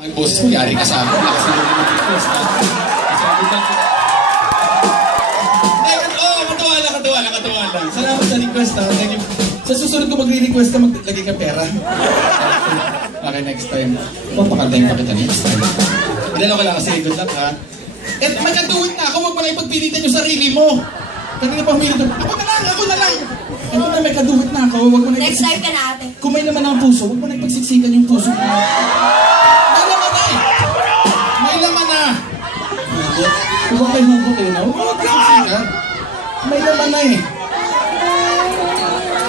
Ang boses mo, yari ka sa akin. Katuwa lang. Salamat sa request ha. Sa susunod ko magre-request ka, maglagay ka pera. Okay, next time. Papakantayin pa kita next time. Dalawa ka lang kasi, good luck ha. Eh, magkaduwit na ako, wag mo lang ipagpilitan yung sarili mo. Kanina pa humilit ako na lang. Ito na, may kaduwit na ako, wag mo na next time ka na ate. Kung may naman ang puso, wag mo na ipagsiksikan yung puso mo. May laman na eh. May laman na. Huwag kayo hubog kayo na, huwag mo na ipagsiksikan. May laman na eh.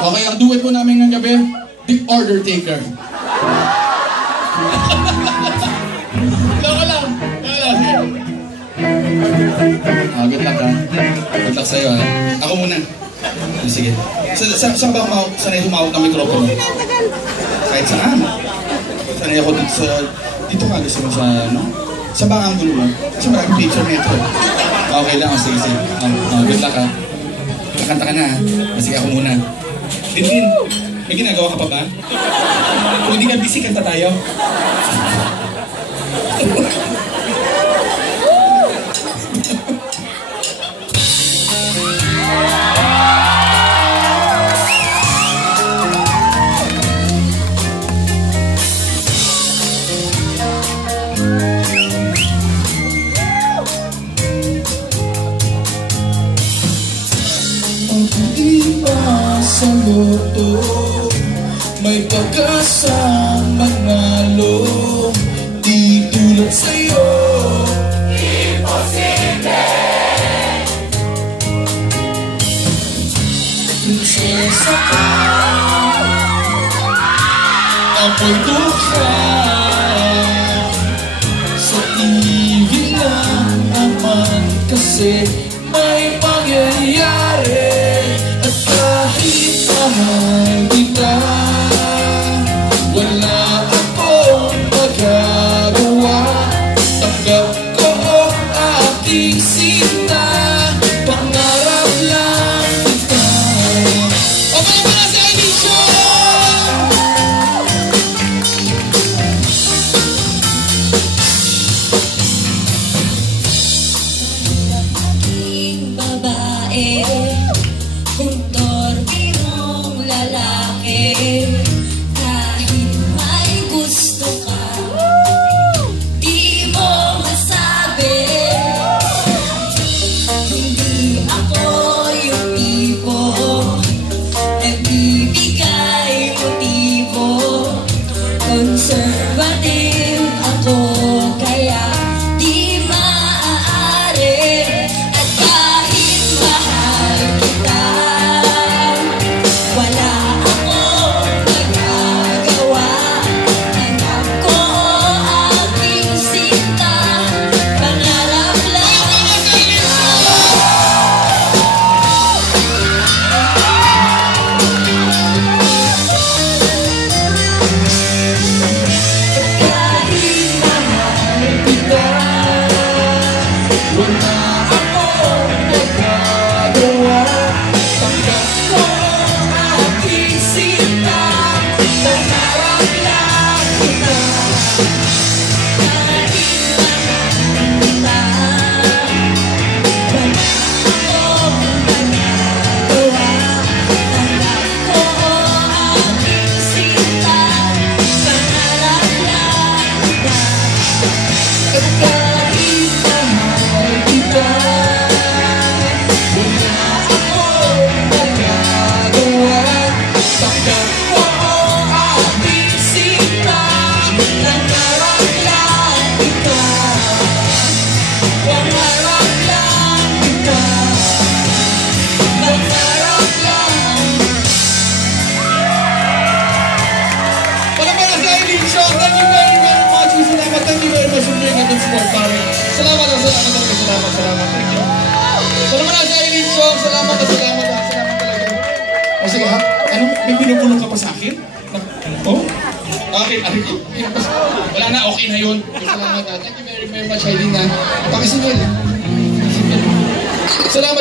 Okay, ang duet po namin ngayong gabi, The Order Taker. Loko lang. Good luck ha. Good luck sa'yo ha. Ako muna. Sige. Saan ba sanay humawak ng mikropono? Kahit saan. Sanay ako dito sa... Dito ka gusto mo sa ano? Sa bang angulo mo? Kasi maraming picture nito. Okay lang. Sige. Good luck ha. Kakanta ka na ha. Sige ako muna. Din, may ginagawa ka pa ba? Kung hindi ka busy, kanta tayo. Hindi pa sa loto may pagkasang manalo. Di tulad sa'yo imposible. Prinsesa ka, ako'y dukha. Sa TV lang naman kasi may pangyayari. At kahit mahal kita, wala akong magagawa. Tanggap ko ang aking sinta, pangarap lang kita. Okay ba na sa inisyo? Aking babae, kuntor birong lalaki. Kahit may gusto ka, di mo masabi. Hindi ako yung tipo nagbibigay motibo. Conservative ako, kaya di maaari. At kahit mahal kita, wala akong magagawa. Tanggap ko aking sinta, pangarap lang kita. Kahit mahal kita, wala akong magagawa. Tanggap ko ang aking sinta, pangarap lang kita. Kahit mahal kita, wala akong magagawa. Tanggap ko aking sinta, pangarap lang kita. At kahit mahal kita, wala akong magagawa. Tanggap ko ang aking sinta, pangarap lang kita. Pangarap lang kita. Pangarap lang. Wala pa na sa inisyo. Thank you very much. Thank you very much for bringing it sport pare. Salamat. Thank you. Wala pa na sa inisyo. Salamat talaga. O sige ha. Ano? May pinupulong ka pa sa akin? Oh? Okay. Wala na. Okay na yun. Salamat. Thank you very much, Aileen. Pakisingil. Salamat.